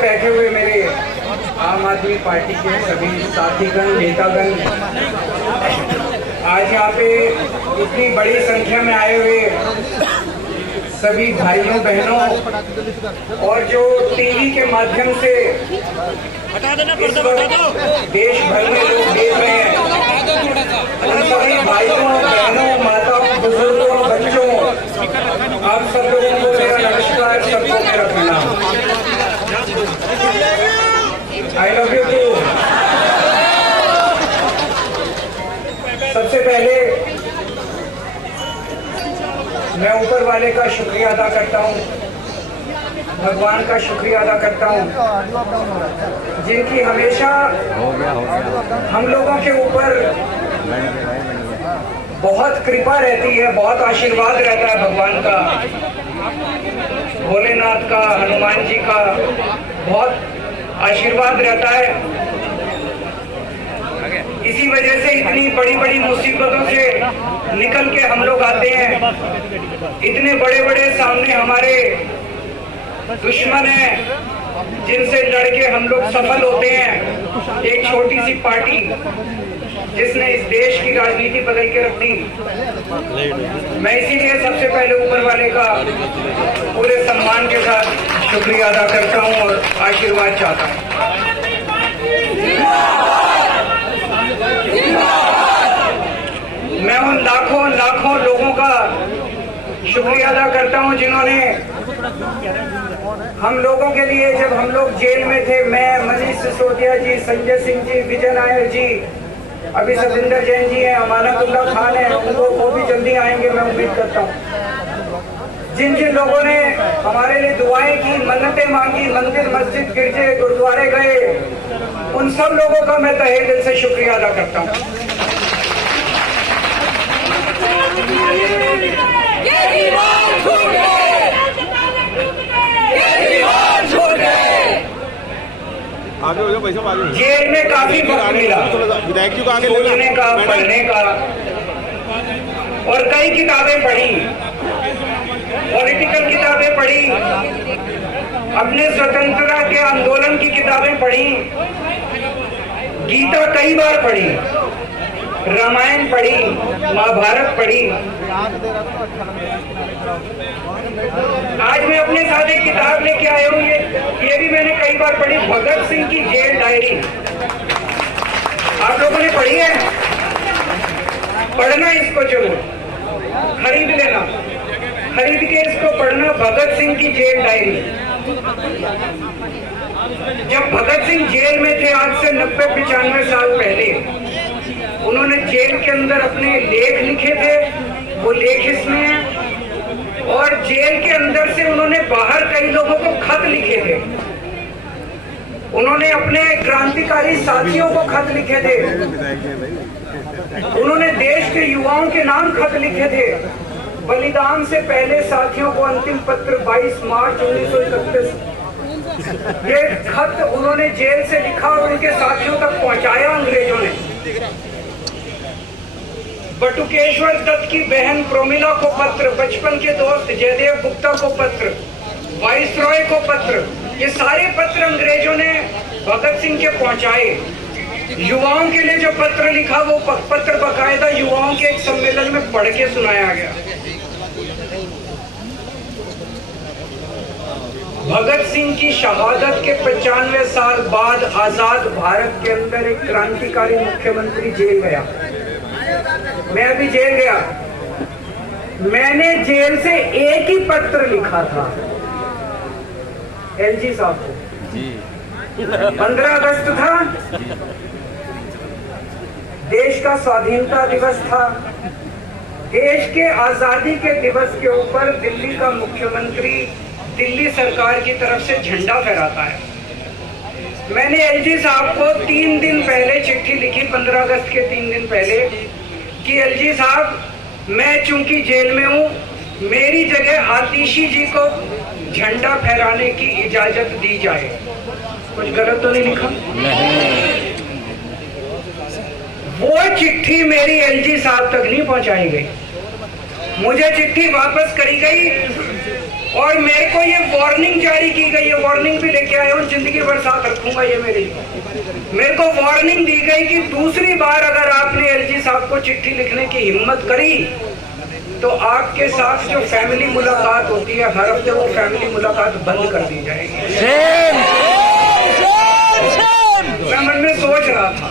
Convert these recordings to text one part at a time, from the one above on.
में बैठे हुए मेरे आम आदमी पार्टी के सभी साथीगण, नेतागण, आज यहाँ पे इतनी बड़ी संख्या में आए हुए सभी भाइयों बहनों और जो टीवी के माध्यम से इस वक्त देश भर में लोग देख रहे हैं, उन सभी भाइयों बहनों, माताओं, बुजुर्गों, बच्चों, आप सब लोगों को मेरा नमस्कार, सबको मेरा प्रणाम। I love you too. सबसे पहले मैं ऊपर वाले का शुक्रिया अदा करता हूँ, भगवान का शुक्रिया अदा करता हूँ, जिनकी हमेशा हम लोगों के ऊपर बहुत कृपा रहती है, बहुत आशीर्वाद रहता है भगवान का, भोलेनाथ का, हनुमान जी का बहुत आशीर्वाद रहता है। इसी वजह से इतनी बड़ी बड़ी मुसीबतों से निकल के हम लोग आते हैं। इतने बड़े बड़े सामने हमारे दुश्मन हैं जिनसे लड़के हम लोग सफल होते हैं। एक छोटी सी पार्टी जिसने इस देश की राजनीति बदल के रख दी। मैं इसीलिए सबसे पहले ऊपर वाले का पूरे सम्मान के साथ शुक्रिया अदा करता हूं और आशीर्वाद चाहता हूं। मैं उन लाखों लाखों लोगों का शुक्रिया अदा करता हूं जिन्होंने हम लोगों के लिए, जब हम लोग जेल में थे, मैं, मनीष सिसोदिया जी, संजय सिंह जी, विजय नायर जी, अभी सविंदर जैन जी हैं, अमानतुल्लाह खान है, उनको वो भी जल्दी आएंगे मैं उम्मीद करता हूँ। जिन जिन लोगों ने हमारे लिए दुआएं की, मन्नतें मांगी, मंदिर, मस्जिद, गिरजे, गुरुद्वारे गए, उन सब लोगों का मैं तहे दिल से शुक्रिया अदा करता हूँ। जेल में काफी वक्त मिला सोचने का, पढ़ने का, और कई किताबें पढ़ी, पॉलिटिकल किताबें पढ़ी, अपने स्वतंत्रता के आंदोलन की किताबें पढ़ी, गीता कई बार पढ़ी, रामायण पढ़ी, महाभारत पढ़ी। आज मैं अपने साथ एक किताब लेके आया हूँ, ये भी मैंने कई बार पढ़ी, भगत सिंह की जेल डायरी। आप लोगों ने पढ़ी है? पढ़ना इसको जरूर, खरीद लेना, खरीद के इसको पढ़ना, भगत सिंह की जेल डायरी। जब भगत सिंह जेल में थे आज से 90-95 साल पहले, उन्होंने जेल के अंदर अपने लेख लिखे थे, वो लेख इसमें है। और जेल के अंदर से उन्होंने बाहर कई लोगों को खत लिखे थे, उन्होंने अपने क्रांतिकारी साथियों को खत लिखे थे, उन्होंने देश के युवाओं के नाम खत लिखे थे। बलिदान से पहले साथियों को अंतिम पत्र 22 मार्च 1931, ये खत उन्होंने जेल से लिखा और उनके साथियों तक पहुंचाया अंग्रेजों ने। बटुकेश्वर दत्त की बहन प्रोमिला को पत्र, बचपन के दोस्त जयदेव गुप्ता को पत्र, वाइसरॉय को पत्र, ये सारे पत्र अंग्रेजों ने भगत सिंह के पहुंचाए। युवाओं के लिए जो पत्र लिखा, वो पत्र बकायदा युवाओं के एक सम्मेलन में पढ़ के सुनाया गया। भगत सिंह की शहादत के 95 साल बाद आजाद भारत के अंदर एक क्रांतिकारी मुख्यमंत्री जेल गया। मैं अभी जेल गया, मैंने जेल से एक ही पत्र लिखा था एलजी साहब को। 15 अगस्त था, देश का स्वाधीनता दिवस था, देश के आजादी के दिवस के ऊपर दिल्ली का मुख्यमंत्री दिल्ली सरकार की तरफ से झंडा फहराता है। मैंने एलजी साहब को 3 दिन पहले चिट्ठी लिखी, 15 अगस्त के 3 दिन पहले, कि एलजी साहब, मैं चूंकि जेल में हूं, मेरी जगह आतिशी जी को झंडा फहराने की इजाजत दी जाए। कुछ गलत तो नहीं लिखा? वो चिट्ठी मेरी एलजी साहब तक नहीं पहुंचाई गई, मुझे चिट्ठी वापस करी गई और मेरे को ये वार्निंग जारी की गई है, वार्निंग भी लेके आया हूँ, जिंदगी भर साथ रखूंगा ये मेरे को वार्निंग दी गई कि दूसरी बार अगर आपने एलजी साहब को चिट्ठी लिखने की हिम्मत करी तो आपके साथ जो फैमिली मुलाकात होती है हर हफ्ते, वो फैमिली मुलाकात बंद कर दी जाएगी। मैं मन में सोच रहा था,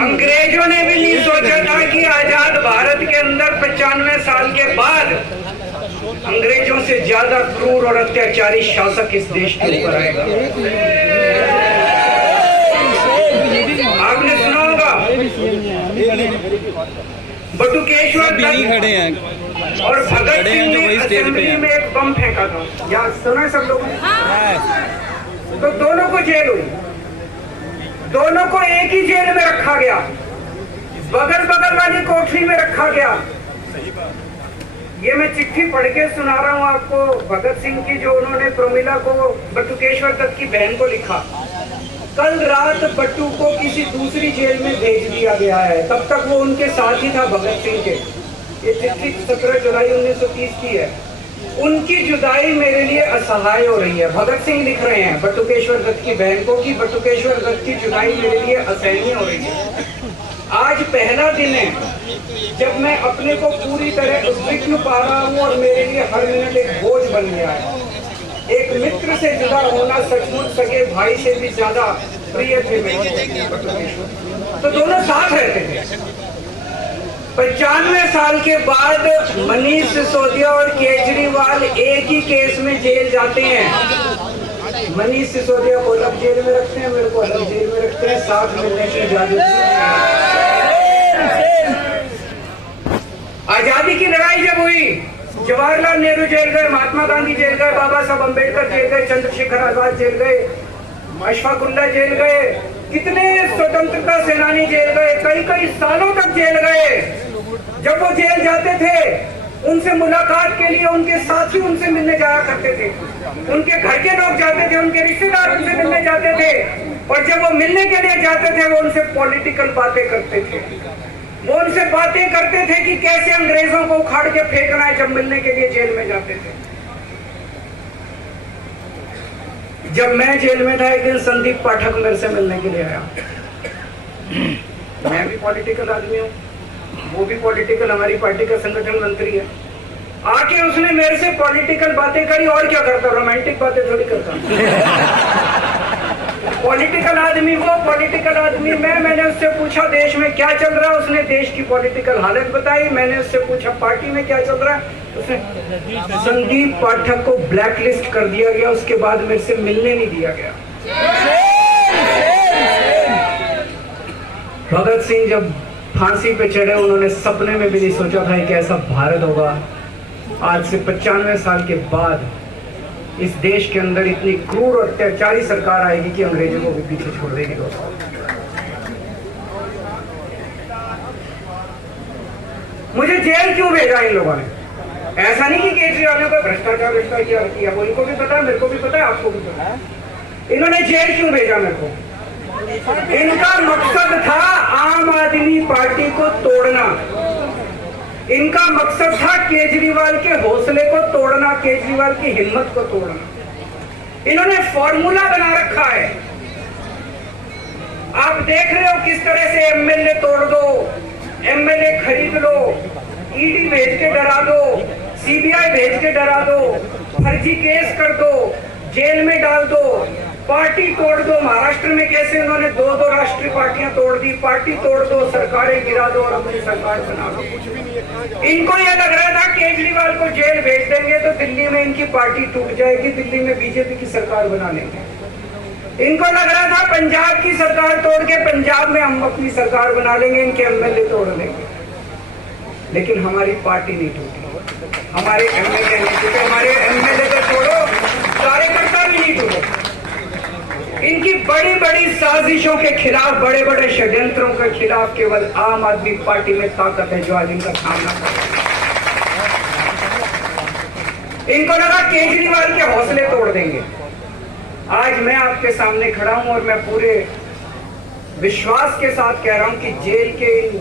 अंग्रेजों ने भी नहीं सोचा था कि आजाद भारत के अंदर 95 साल के बाद अंग्रेजों से ज्यादा क्रूर और अत्याचारी शासक इस देश के ऊपर आएगा। आपने सुना होगा बटुकेश्वर दत्त और भगत सिंह ने असेंबली में एक बम फेंका था, या सुना सब लोगों ने? तो दोनों को जेल हुई, दोनों को एक ही जेल में रखा गया, बगल बगल वाली कोठरी में रखा गया। ये मैं चिट्ठी पढ़ के सुना रहा हूँ आपको, भगत सिंह की, जो उन्होंने प्रमिला को, बटुकेश्वर दत्त की बहन को लिखा। कल रात बट्टू को किसी दूसरी जेल में भेज दिया गया है, तब तक वो उनके साथ ही था भगत सिंह के। ये चिट्ठी 17 जुलाई 1930 की है। उनकी जुदाई मेरे लिए असहाय हो रही है। भगत सिंह लिख रहे हैं बटुकेश्वर दत्त की बहन को कि बटुकेश्वर दत्त की जुदाई मेरे लिए असहनीय हो रही है। आज पहला दिन है जब मैं अपने को पूरी तरह उद्विग्न पा रहा हूँ और मेरे लिए हर मिनट एक बोझ बन गया है। एक मित्र से जुदा होना सचमुच सगे भाई से भी ज्यादा प्रिय थे मेरे। तो दोनों साथ रहते थे। 95 साल के बाद मनीष सिसोदिया और केजरीवाल एक ही केस में जेल जाते हैं। मनीष सिसोदिया को अलग जेल में रखते हैं, मेरे को अलग जेल में रखते हैं, साथ मिलने की इजाजत। आजादी की लड़ाई जब हुई, जवाहरलाल नेहरू जेल गए, महात्मा गांधी जेल गए, बाबा साहब अम्बेडकर जेल गए, चंद्रशेखर आजाद जेल गए, अशफाकुल्ला जेल गए, कितने स्वतंत्रता सेनानी जेल गए, कई कई सालों तक जेल गए। जब वो जेल जाते थे उनसे मुलाकात के लिए उनके साथी उनसे मिलने जाया करते थे, उनके घर के लोग जाते थे, उनके रिश्तेदार उनसे मिलने जाते थे, और जब वो मिलने के लिए जाते थे वो उनसे पॉलिटिकल बातें करते थे। वो उनसे बातें करते थे कि कैसे अंग्रेजों को उखाड़ के फेंकना है, जब मिलने के लिए जेल में जाते थे। जब मैं जेल में था एक दिन संदीप पाठक मेरे से मिलने के लिए आया। मैं भी पॉलिटिकल आदमी हूँ, वो भी पॉलिटिकल, हमारी पार्टी का संगठन मंत्री है। आके उसने मेरे से पॉलिटिकल बातें करी, और क्या करता, रोमांटिक बातें थोड़ी करता। पॉलिटिकल आदमी वो, पॉलिटिकल आदमी मैंने उससे पूछा देश में क्या चल रहा है, उसने देश की पॉलिटिकल हालत बताई। मैंने उससे पूछा पार्टी में क्या चल रहा है, उसने संदीप पाठक को ब्लैकलिस्ट कर दिया गया, उसके बाद मेरे से मिलने नहीं दिया गया। भगत सिंह जब फांसी पे चढ़े, उन्होंने सपने में भी नहीं सोचा था कि ऐसा भारत होगा। आज से 95 साल के बाद इस देश के अंदर इतनी क्रूर और अत्याचारी सरकार आएगी कि अंग्रेजों को भी पीछे छोड़ देगी। दोस्तों, मुझे जेल क्यों भेजा इन लोगों ने? ऐसा नहीं कि केजरीवाल ने कोई भ्रष्टाचार किया, वो इनको भी पता है, मेरे को भी पता है, आपको भी पता है। इन्होंने जेल क्यों भेजा मेरे को? इनका मकसद था आम आदमी पार्टी को तोड़ना। इनका मकसद था केजरीवाल के हौसले को तोड़ना, केजरीवाल की हिम्मत को तोड़ना। इन्होंने फॉर्मूला बना रखा है। आप देख रहे हो किस तरह से एमएलए तोड़ दो, एमएलए खरीद लो, ईडी भेज के डरा दो, सीबीआई भेज के डरा दो, फर्जी केस कर दो, जेल में डाल दो, पार्टी तोड़ दो। महाराष्ट्र में कैसे उन्होंने 2-2 राष्ट्रीय पार्टियां तोड़ दी, पार्टी तोड़ दो, सरकारें गिरा दो और अपनी सरकार बना दो। इनको यह लग रहा था केजरीवाल को जेल भेज देंगे तो दिल्ली में इनकी पार्टी टूट जाएगी, दिल्ली में बीजेपी की सरकार बना लेंगे। इनको लग रहा था पंजाब की सरकार तोड़ के पंजाब में हम अपनी सरकार बना लेंगे, इनके एमएलए तोड़ लेंगे। लेकिन हमारी पार्टी नहीं टूटी, हमारे एमएलए नहीं टूटे। हमारे एमएलए तो छोड़ो, कार्यकर्ता भी नहीं टूटे। इनकी बड़ी बड़ी साजिशों के खिलाफ, बड़े बड़े षड्यंत्रों के खिलाफ केवल आम आदमी पार्टी में ताकत है जो आज इनका सामना कर। इनको लगा केजरीवाल के हौसले तोड़ देंगे। आज मैं आपके सामने खड़ा हूं और मैं पूरे विश्वास के साथ कह रहा हूं कि जेल के इन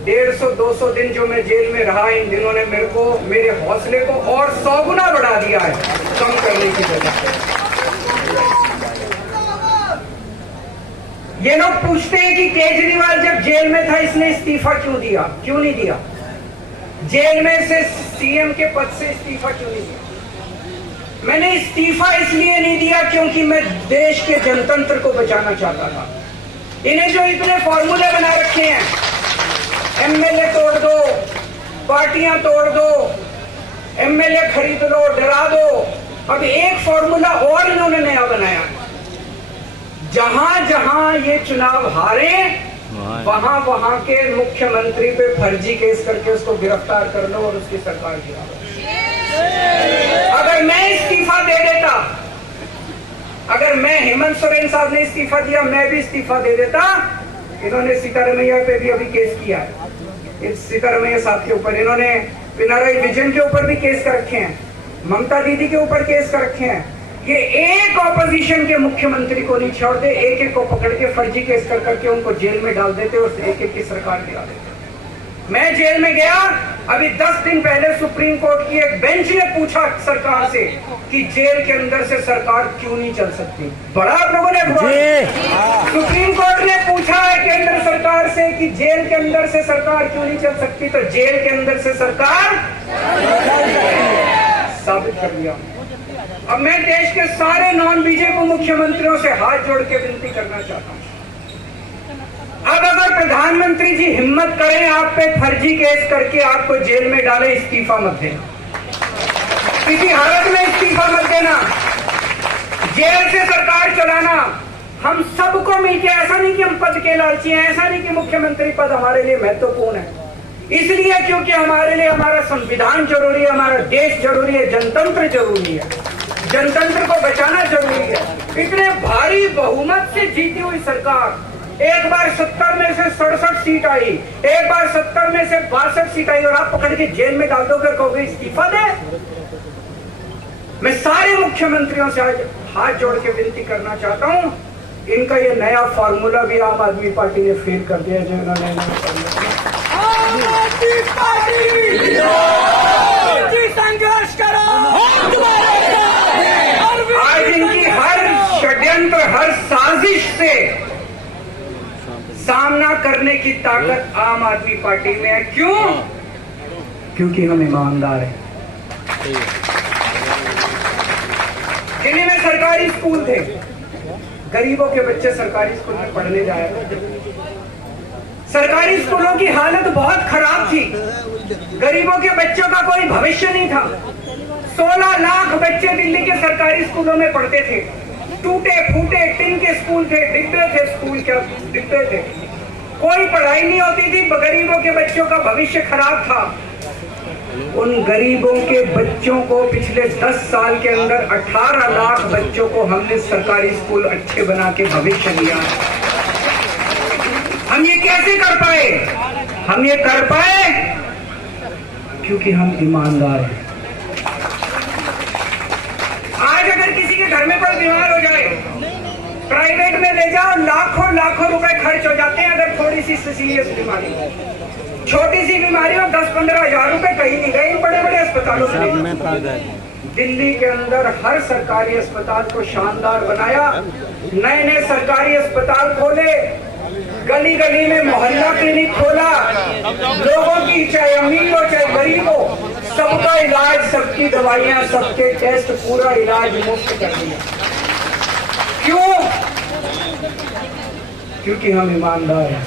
150-200 दिन जो मैं जेल में रहा, इन दिनों ने मेरे हौसले को और 100 गुना बढ़ा दिया है, कम करने की वजह। ये लोग पूछते हैं कि केजरीवाल जब जेल में था इसने इस्तीफा क्यों दिया, क्यों नहीं दिया? जेल में से सीएम के पद से इस्तीफा क्यों नहीं दिया? मैंने इस्तीफा इसलिए नहीं दिया क्योंकि मैं देश के जनतंत्र को बचाना चाहता था। इन्हें जो इतने फॉर्मूले बना रखे हैं, एमएलए तोड़ दो, पार्टियां तोड़ दो, एमएलए खरीद लो, डरा दो, अब एक फॉर्मूला और इन्होंने नया बनाया है। जहां जहां ये चुनाव हारे वहां वहां के मुख्यमंत्री पे फर्जी केस करके उसको गिरफ्तार कर लो और उसकी सरकार गिरा लो। अगर मैं इस्तीफा दे देता, अगर मैं हेमंत सोरेन साहब ने इस्तीफा दिया, मैं भी इस्तीफा दे देता। इन्होंने सीतारमैया पे भी अभी केस किया है, इस सीतारमैया साहब के ऊपर इन्होंने पिनाराई विजयन के ऊपर भी केस कर रखे हैं, ममता दीदी के ऊपर केस कर रखे हैं। ये एक ऑपोजिशन के मुख्यमंत्री को नहीं छोड़ते, एक एक को पकड़ के फर्जी केस कर करके उनको जेल में डाल देते और एक एक की सरकार गिरा देते। मैं जेल में गया, अभी 10 दिन पहले सुप्रीम कोर्ट की एक बेंच ने पूछा सरकार से कि जेल के अंदर से सरकार क्यों नहीं चल सकती। बड़ा आप लोगों ने सुप्रीम कोर्ट ने पूछा है केंद्र सरकार से कि जेल के अंदर से सरकार क्यों नहीं चल सकती, तो जेल के अंदर से सरकार साबित कर दिया। अब मैं देश के सारे नॉन बीजेपी मुख्यमंत्रियों से हाथ जोड़ के विनती करना चाहता हूं, अब अगर प्रधानमंत्री जी हिम्मत करें आप पे फर्जी केस करके आपको जेल में डाले, इस्तीफा मत देना, किसी हालत में इस्तीफा मत देना। जेल से सरकार चलाना हम सबको मिलकर, ऐसा नहीं कि हम पद के लालची हैं, ऐसा नहीं कि मुख्यमंत्री पद हमारे लिए महत्वपूर्ण है, इसलिए क्योंकि हमारे लिए हमारा संविधान जरूरी है, हमारा देश जरूरी है, जनतंत्र जरूरी है, जनतंत्र को बचाना जरूरी है। इतने भारी बहुमत से जीती हुई सरकार, एक बार 70 में से 67 सीट आई, एक बार 70 में से 62 सीट आई और आप पकड़ के जेल में डाल दोगे, कहोगे इस्तीफा दे। मैं सारे मुख्यमंत्रियों से आज हाथ जोड़ के विनती करना चाहता हूं, इनका ये नया फॉर्मूला भी आम आदमी पार्टी ने फेल कर दिया जो इन्होंने संघर्ष करो। आज इनकी हर षड्यंत्र, हर साजिश से सामना करने की ताकत आम आदमी पार्टी में है। क्यों? क्योंकि हम ईमानदार हैं। दिल्ली में सरकारी स्कूल थे, गरीबों के बच्चे सरकारी स्कूल में पढ़ने जाए, सरकारी स्कूलों की हालत बहुत खराब थी, गरीबों के बच्चों का कोई भविष्य नहीं था। 16 लाख बच्चे दिल्ली के सरकारी स्कूलों में पढ़ते थे, टूटे फूटे टिन के स्कूल थे, डिब्बे थे, स्कूल के डिब्बे थे, कोई पढ़ाई नहीं होती थी, गरीबों के बच्चों का भविष्य खराब था। उन गरीबों के बच्चों को पिछले 10 साल के अंदर 18 लाख बच्चों को हमने सरकारी स्कूल अच्छे बना के भविष्य दिया। हम ये कैसे कर पाए? हम ये कर पाए क्योंकि हम ईमानदार हैं। आज अगर किसी के घर में कोई बीमार हो जाए, प्राइवेट में ले जाओ, लाखों लाखों रुपए खर्च हो जाते हैं। अगर थोड़ी सी सीरियस बीमारी हो, छोटी सी बीमारी हो, 10-15 हजार रुपए कहीं नहीं गए बड़े बड़े अस्पतालों में। दिल्ली के अंदर हर सरकारी अस्पताल को शानदार बनाया, नए नए सरकारी अस्पताल खोले, गली गली में मोहल्ला क्लिनिक खोला, लोगों की चाहे अमीर हो चाहे गरीब हो सबका इलाज, सबकी दवाइयां, सबके टेस्ट, पूरा इलाज मुफ्त कर दिया। क्यों? क्योंकि हम ईमानदार हैं।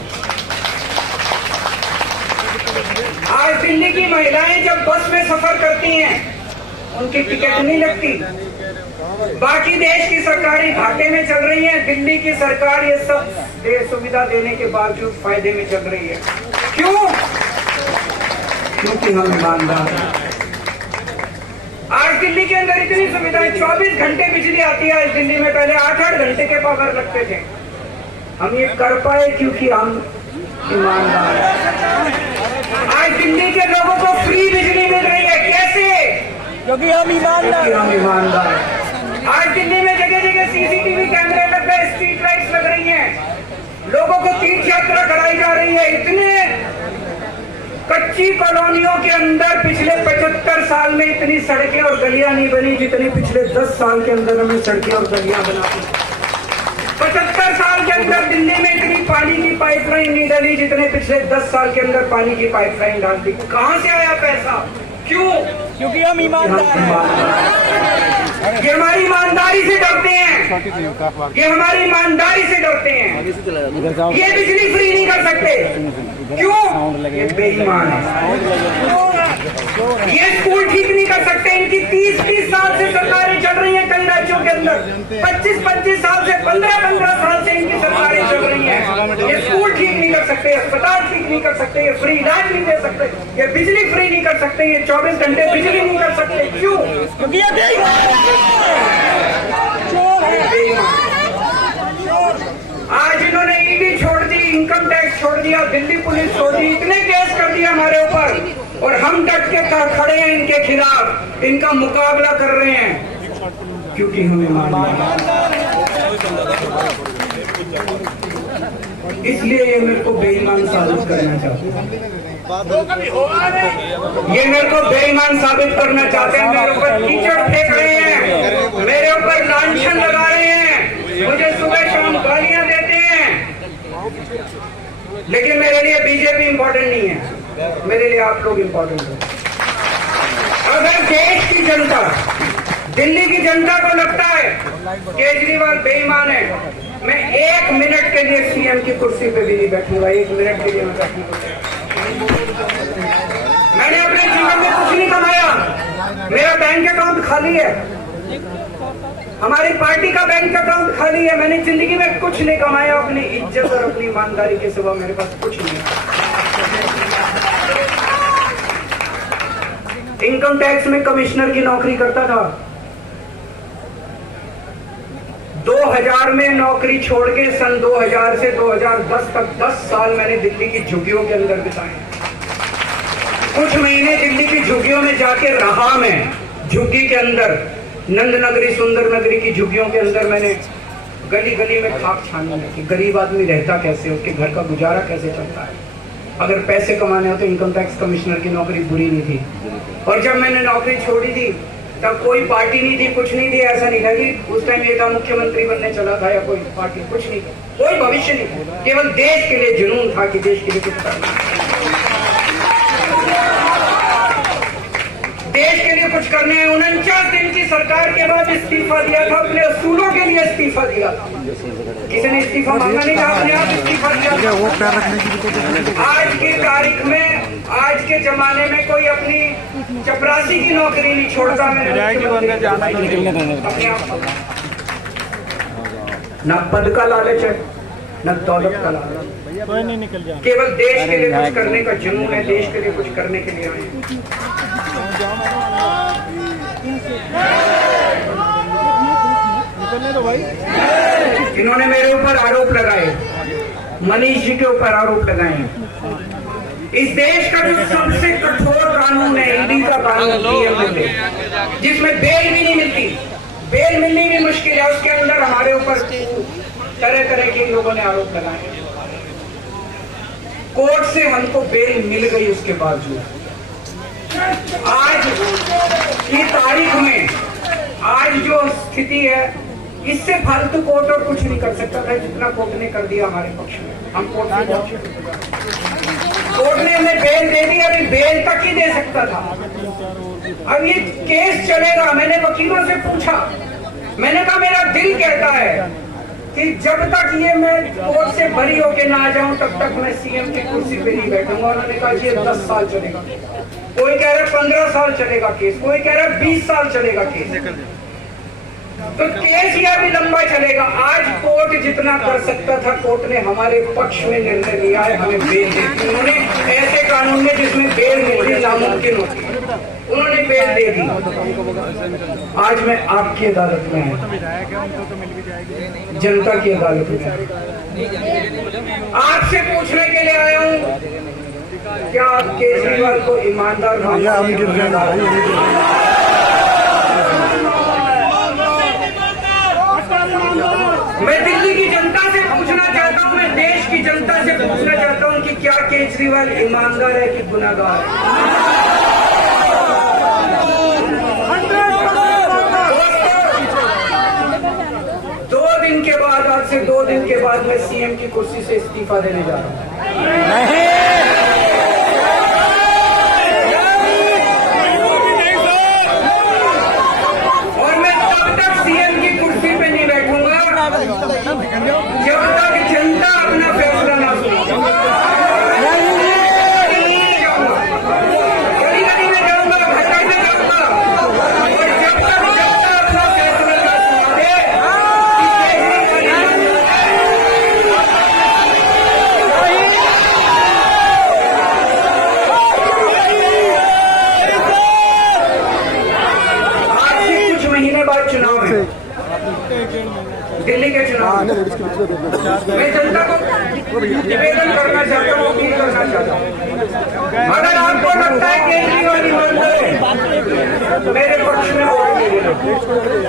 आज दिल्ली की महिलाएं जब बस में सफर करती हैं उनकी टिकट नहीं लगती, बाकी देश की सरकारी घाटे में चल रही है, दिल्ली की सरकार ये सब सुविधा देने के बावजूद फायदे में चल रही है। क्यों? क्योंकि हम ईमानदार हैं। आज दिल्ली के अंदर इतनी सुविधाएं, 24 घंटे बिजली आती है आज दिल्ली में, पहले 8-8 घंटे के पावर लगते थे। हम ये कर पाए क्योंकि हम ईमानदार हैं। आज दिल्ली के लोगों को फ्री बिजली मिल रही है, कैसे? क्योंकि हम ईमानदार हैं। आज दिल्ली में जगह जगह सीसीटीवी कैमरे लग गए, स्ट्रीट लाइट्स लग रही हैं, लोगों को तीर्थ यात्रा कराई जा रही है। इतने 25 कॉलोनियों के अंदर पिछले 75 साल में इतनी सड़कें और गलियां नहीं बनी जितनी पिछले 10 साल के अंदर हमें सड़कें और गलियां बना दी। 75 साल के अंदर दिल्ली में इतनी पानी की पाइपलाइन नहीं डाली जितने पिछले 10 साल के अंदर पानी की पाइपलाइन डाल दी। कहां से आया पैसा? क्यों? क्योंकि हम ईमानदार हैं। ये हमारी ईमानदारी से डरते हैं, ये हमारी ईमानदारी से डरते हैं। ये बिजली फ्री नहीं कर सकते, क्यों? ये बेईमान है। ये स्कूल ठीक नहीं कर सकते, इनकी 30-30 साल से सरकारें चल रही हैं कई राज्यों के अंदर, 25-25 साल से 15-15 साल से इनकी सरकारें चल रही हैं। ये स्कूल ठीक नहीं कर सकते, अस्पताल ठीक नहीं कर सकते, ये फ्री इलाज नहीं दे सकते, ये बिजली फ्री नहीं कर सकते, ये 24 घंटे बिजली नहीं कर सकते। क्यों? क्योंकि ये आज इन्होंने ईडी छोड़ दी, इनकम टैक्स छोड़ दिया, दिल्ली पुलिस छोड़ दी, इतने केस कर दिया हमारे ऊपर, और हम डट के खड़े हैं इनके खिलाफ, इनका मुकाबला कर रहे हैं क्योंकि हमें मानना। इसलिए ये मेरे को बेईमान साबित करना चाहते हैं, ये मेरे को बेईमान साबित करना चाहते हैं। मेरे ऊपर कीचड़ फेंक रहे हैं, मेरे ऊपर लांछन लगा रहे हैं, मुझे सुबह शाम गालियां देते हैं। लेकिन मेरे लिए बीजेपी इंपॉर्टेंट नहीं है, मेरे लिए आप लोग इंपॉर्टेंट हैं। अगर देश की जनता, दिल्ली की जनता को लगता है केजरीवाल बेईमान है, मैं 1 मिनट के लिए सीएम की कुर्सी पे भी नहीं बैठूंगा। 1 मिनट के लिए मैं बैठूंगा। मैंने अपने जीवन में कुछ नहीं कमाया, मेरा बैंक अकाउंट खाली है, हमारी पार्टी का बैंक अकाउंट खाली है। मैंने जिंदगी में कुछ नहीं कमाया, अपनी इज्जत और अपनी ईमानदारी के सिवा मेरे पास कुछ नहीं है। इनकम टैक्स में कमिश्नर की नौकरी करता था, 2000 में नौकरी छोड़ के सन 2000 से 2010 तक 10 साल मैंने दिल्ली की झुग्गियों के अंदर बिताए। कुछ महीने दिल्ली की झुग्गियों में जाके रहा मैं, झुग्गी के अंदर, नंद नगरी, सुंदर नगरी की झुग्गियों के अंदर मैंने गली गली में खाक छानी है कि गरीब आदमी रहता कैसे, उसके घर का गुजारा कैसे चलता है। अगर पैसे कमाने हो तो इनकम टैक्स कमिश्नर की नौकरी बुरी नहीं थी। और जब मैंने नौकरी छोड़ी थी तब कोई पार्टी नहीं थी, कुछ नहीं थी। ऐसा नहीं था कि उस टाइम ये था मुख्यमंत्री बनने चला था या कोई पार्टी, कुछ नहीं, कोई भविष्य नहीं, केवल देश के लिए जुनून था कि देश के लिए कुछ करना, देश के लिए कुछ करने हैं। 49 दिन की सरकार के बाद इस्तीफा दिया था, अपने असूलों के लिए इस्तीफा दिया था। किसी ने इस्तीफा मांगा नहीं था, अपने आप इस्तीफा दिया था। आज की तारीख में, आज के जमाने में कोई अपनी चपरासी की नौकरी नहीं छोड़ता। न पद का लालच है, न दौलत का लालच, केवल देश के लिए कुछ करने का जुनून है, देश के लिए कुछ करने के लिए आए। इन्होंने मेरे ऊपर आरोप लगाए, मनीष जी के ऊपर आरोप लगाए। इस देश का जो सबसे कठोर कानून है ईडी का कानून, पीएमएलए, जिसमें बेल भी नहीं मिलती, बेल मिलनी भी मुश्किल है, उसके अंदर हमारे ऊपर तरह तरह के लोगों ने आरोप लगाए। कोर्ट से हमको बेल मिल गई, उसके बावजूद आज की तारीख में, आज जो स्थिति है, इससे फालतू कोर्ट और कुछ नहीं कर सकता था जितना कोर्ट ने कर दिया हमारे पक्ष में। हम कोर्ट ने हमें बेल दे दी, अभी बेल तक ही दे सकता था। अब ये केस चलेगा। मैंने वकीलों से पूछा, मैंने कहा मेरा दिल कहता है कि जब तक ये मैं कोर्ट से बरी होके ना आ जाऊं तब तक मैं सीएम की कुर्सी पे नहीं बैठूंगा। उन्होंने कहा ये 10 साल चलेगा, कोई कह रहा है 15 साल चलेगा केस, कोई कह रहा है 20 साल चलेगा केस। तो केस यह भी लंबा चलेगा। आज कोर्ट जितना कर सकता था, कोर्ट ने हमारे पक्ष में निर्णय लिया है, हमें बेल दी। उन्होंने ऐसे कानून में जिसमें बेल मिलनी नामुमकिन होती, उन्होंने बेल दे दी। आज मैं आपकी अदालत में हूँ, जनता की अदालत में आपसे पूछने के लिए आया हूँ, क्या आप केजरीवाल को ईमानदार मैं दिल्ली की जनता से पूछना चाहता हूं, मैं देश की जनता से पूछना चाहता हूं कि क्या केजरीवाल ईमानदार है कि गुनाहगार है? 2 दिन के बाद, आज से 2 दिन के बाद मैं सीएम की कुर्सी से इस्तीफा देने जा रहा हूं। और मैं तब तक सीएम की कुर्सी पे नहीं बैठूंगा जब तक जनता अपना फैसला ना सुने। गली में जाऊंगा, घर में जाऊंगा, और जब तक जनता अपना फैसला ना सुना आज से कुछ महीने बाद चुनाव है, दिल्ली के चुनाव। मैं जनता को निवेदन करना चाहता हूँ, अपील करना चाहता हूँ, अगर आपको लगता है केजरीवाल ईमानदार है, मेरे पक्ष में वोट दीजिए।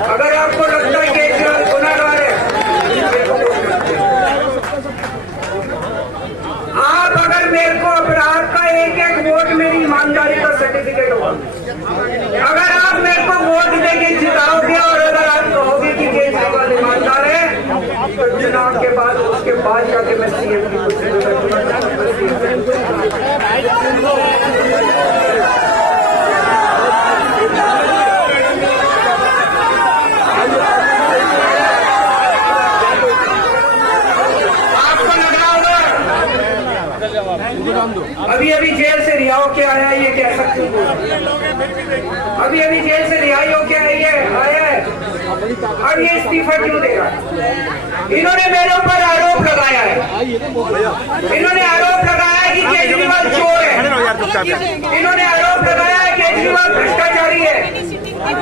अगर आपको लगता है केजरीवाल गुनाहगार है, आप अगर मेरे को अपराध का एक वोट मेरी ईमानदारी का सर्टिफिकेट होगा। अगर आप मेरे को वोट देके जिताओगे और अगर आप कहोगे कि केजरीवाल ईमानदार है, तो चुनाव के बाद, उसके बाद जाके मैं सीएम की कुर्सी पर आपको लगा होगा अभी अभी जेल से रिहा होके आया है, ये कह सकते हो? अभी अभी जेल से रिहाई होके आया है, अब ये इस्तीफा क्यों दे रहा है? इन्होंने मेरे ऊपर आरोप लगाया है, इन्होंने आरोप लगाया है कि केजरीवाल चोर है, इन्होंने आरोप लगाया है केजरीवाल भ्रष्टाचारी है,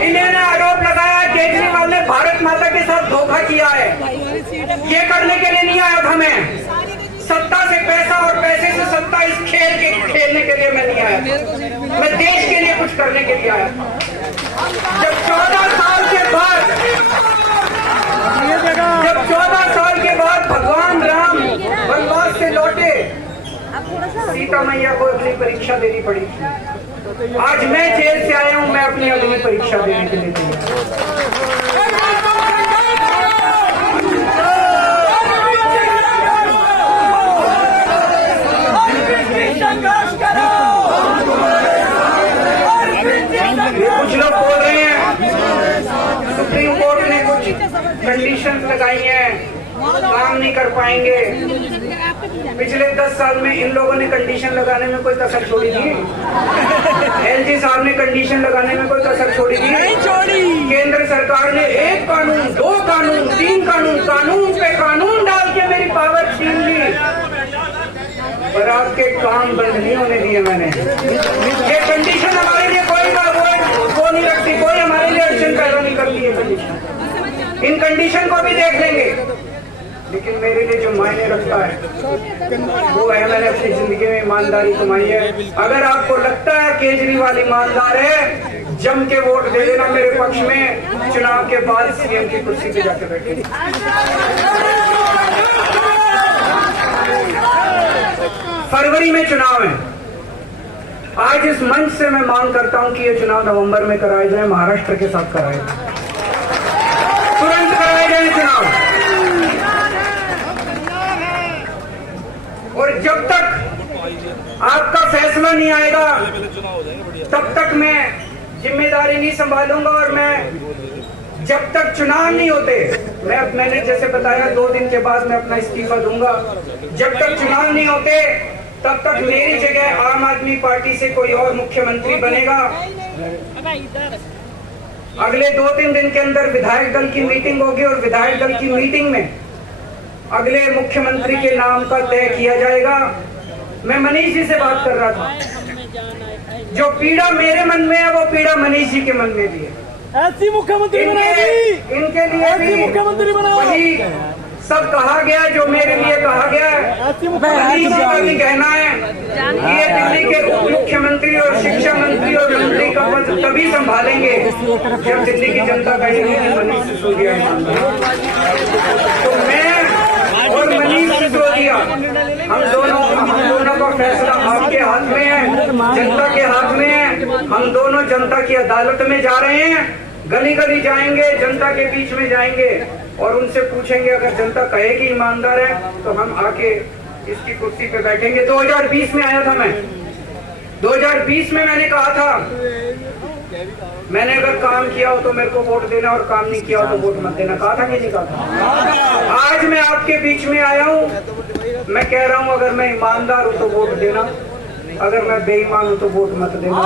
इन्होंने आरोप लगाया है केजरीवाल ने भारत माता के साथ धोखा किया है। ये करने के लिए नहीं आया था मैं, सत्ता से पैसा और पैसे से सत्ता, इस खेल के खेलने के लिए मैं नहीं आया, मैं देश के लिए कुछ करने के लिए आया। जब 14 साल के बाद भगवान राम वनवास से लौटे, सीता मैया को अगली परीक्षा देनी पड़ी। आज मैं जेल से आया हूं, मैं अपनी अगली परीक्षा देने के लिए तैयार। कुछ लोग बोल रहे हैं सुप्रीम कोर्ट ने कुछ कंडीशन लगाई हैं, काम नहीं कर पाएंगे। पिछले 10 साल में इन लोगों ने कंडीशन लगाने में कोई कसर छोड़ी थी? एलजी साहब ने कंडीशन लगाने में कोई कसर छोड़ी थी? केंद्र सरकार ने 1 कानून, 2 कानून, 3 कानून, कानून पे कानून डाल के मेरी पावर छीन ली, पर आपके काम बंद नहीं होने दिए मैंने। ये कंडीशन हमारे लिए कोई वो नहीं रखती, कोई हमारे लिए अड़चन पैदा नहीं करती है कंडीशन। इन कंडीशन को भी देख लेंगे, लेकिन मेरे लिए जो मायने रखता है वो है मैंने अपनी जिंदगी में ईमानदारी कमाई है। अगर आपको लगता है केजरीवाल ईमानदार है, जम के वोट दे देना मेरे पक्ष में, चुनाव के बाद सीएम की कुर्सी पे जाके बैठे। फरवरी में चुनाव है। आज इस मंच से मैं मांग करता हूं कि ये चुनाव नवंबर में कराए जाए, महाराष्ट्र के साथ कराए जाए, तुरंत कराए जाए चुनाव। और जब तक आपका फैसला नहीं आएगा तब तक मैं जिम्मेदारी नहीं संभालूंगा। और मैं जब तक चुनाव नहीं होते, मैंने जैसे बताया 2 दिन के बाद मैं अपना इस्तीफा दूंगा। जब तक चुनाव नहीं होते तब तक मेरी जगह आम आदमी पार्टी से कोई और मुख्यमंत्री बनेगा। अगले 2-3 दिन के अंदर विधायक दल की मीटिंग होगी और विधायक दल की मीटिंग में अगले मुख्यमंत्री के नाम का तय किया जाएगा। मैं मनीष जी से बात कर रहा था, जो पीड़ा मेरे मन में है वो पीड़ा मनीष जी के मन में भी है। ऐसी मुख्यमंत्री इनके लिए भी मुख्यमंत्री वही सब कहा गया जो मेरे लिए कहा गया है। मनीष जी का भी कहना है कि ये दिल्ली के उप मुख्यमंत्री और शिक्षा मंत्री और मंत्री का पद तभी संभालेंगे जब दिल्ली की जनता कहेगी कि मनीष सिसोदिया ईमानदार। तो मैं और मनीष सिसोदिया, हम दोनों का फैसला आपके हाथ में है, जनता के हाथ में है। हम दोनों जनता की अदालत में जा रहे हैं, गली गली जाएंगे, जनता के बीच में जाएंगे और उनसे पूछेंगे। अगर जनता कहेगी ईमानदार है तो हम आके इसकी कुर्सी पे बैठेंगे। 2020 में आया था मैं, 2020 में मैंने कहा था, मैंने अगर काम किया हो तो मेरे को वोट देना और काम नहीं किया हो तो वोट मत देना। कहा था कि नहीं कहा था? आज मैं आपके बीच में आया हूँ, मैं कह रहा हूँ अगर मैं ईमानदार हूँ तो वोट देना, अगर मैं बेईमान हूँ तो वोट मत देना।